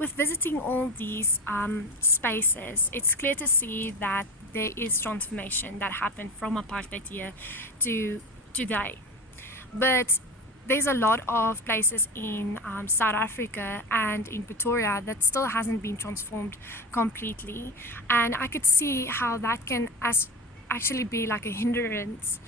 with visiting all these spaces, it's clear to see that there is transformation that happened from apartheid here to today. But there's a lot of places in South Africa and in Pretoria that still hasn't been transformed completely, and I could see how that can actually be like a hindrance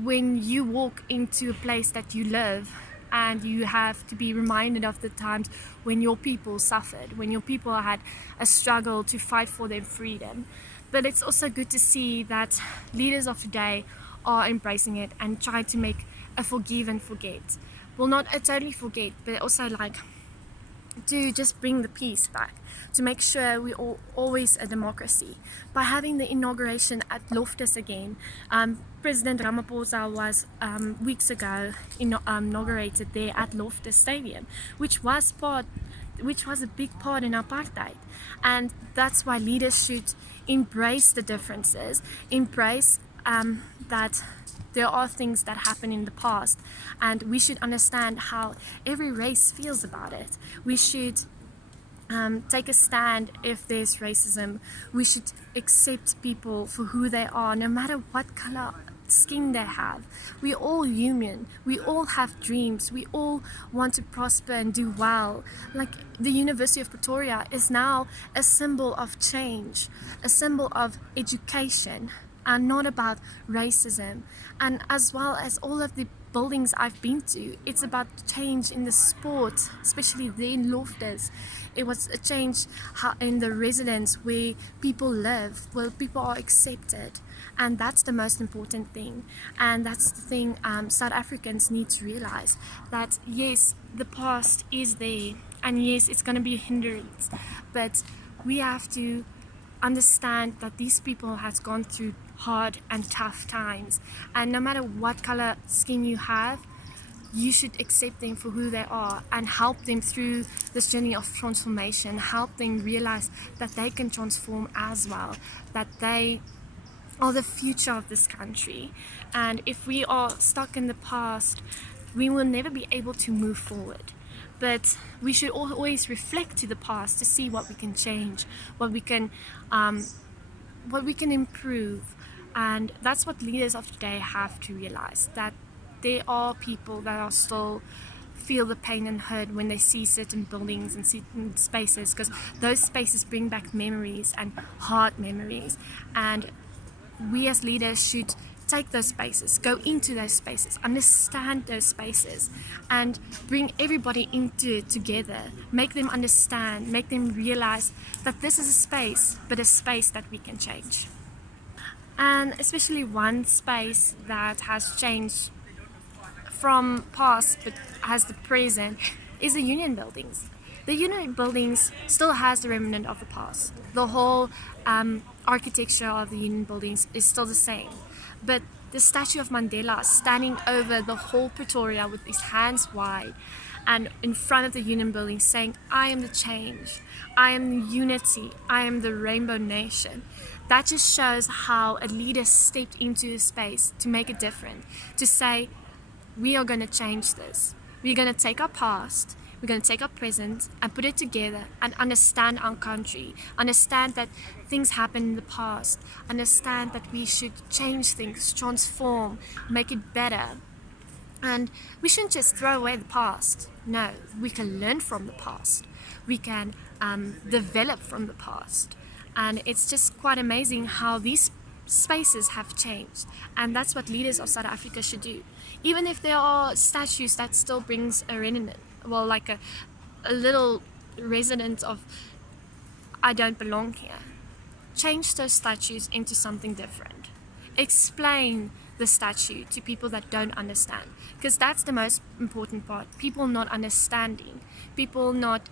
when you walk into a place that you live and you have to be reminded of the times when your people suffered, when your people had a struggle to fight for their freedom. But it's also good to see that leaders of today are embracing it and try to make a forgive and forget. Well, not a totally forget, but also like to just bring the peace back, to make sure we all always a democracy. By having the inauguration at Loftus again, President Ramaphosa was weeks ago inaugurated there at Loftus Stadium, which was a big part in apartheid. And that's why leaders should embrace the differences, embrace that there are things that happen in the past, and we should understand how every race feels about it. We should take a stand if there's racism. We should accept people for who they are, no matter what color skin they have. We're all human. We all have dreams. We all want to prosper and do well. Like the University of Pretoria is now a symbol of change, a symbol of education, and not about racism. And as well as all of the buildings I've been to, it's about change in the sport, especially there in Loftus. It was a change in the residence where people live, where people are accepted. And that's the most important thing. And that's the thing South Africans need to realize, that yes, the past is there, and yes, it's going to be a hindrance, but we have to understand that these people has gone through hard and tough times, and no matter what color skin you have, you should accept them for who they are and help them through this journey of transformation. Help them realize that they can transform as well, that they are the future of this country. And if we are stuck in the past, we will never be able to move forward. But we should always reflect to the past to see what we can change, what we can improve. And that's what leaders of today have to realize, that there are people that are still feel the pain and hurt when they see certain buildings and certain spaces, because those spaces bring back memories and hard memories. And we as leaders should take those spaces, go into those spaces, understand those spaces, and bring everybody into it together. Make them understand, make them realize that this is a space, but a space that we can change. And especially one space that has changed from past but has the present is the union buildings. The union buildings still has the remnant of the past. The whole architecture of the union buildings is still the same. But the statue of Mandela standing over the whole Pretoria with his hands wide and in front of the union building saying, "I am the change, I am unity, I am the rainbow nation." That just shows how a leader stepped into a space to make a difference, to say, we are going to change this. We're going to take our past, we're going to take our present and put it together and understand our country, understand that things happen in the past, understand that we should change things, transform, make it better. And we shouldn't just throw away the past. No, we can learn from the past. We can develop from the past. And it's just quite amazing how these spaces have changed. And that's what leaders of South Africa should do. Even if there are statues that still brings a remnant, well, like a little resident of I don't belong here. Change those statues into something different. Explain the statue to people that don't understand, because that's the most important part. People not understanding, people not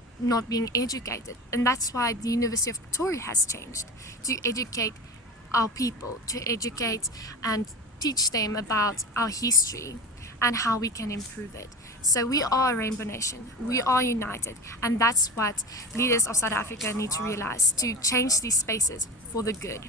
being educated. And that's why the University of Pretoria has changed, to educate our people, to educate and teach them about our history and how we can improve it. So we are a rainbow nation, we are united, and that's what leaders of South Africa need to realize, to change these spaces for the good.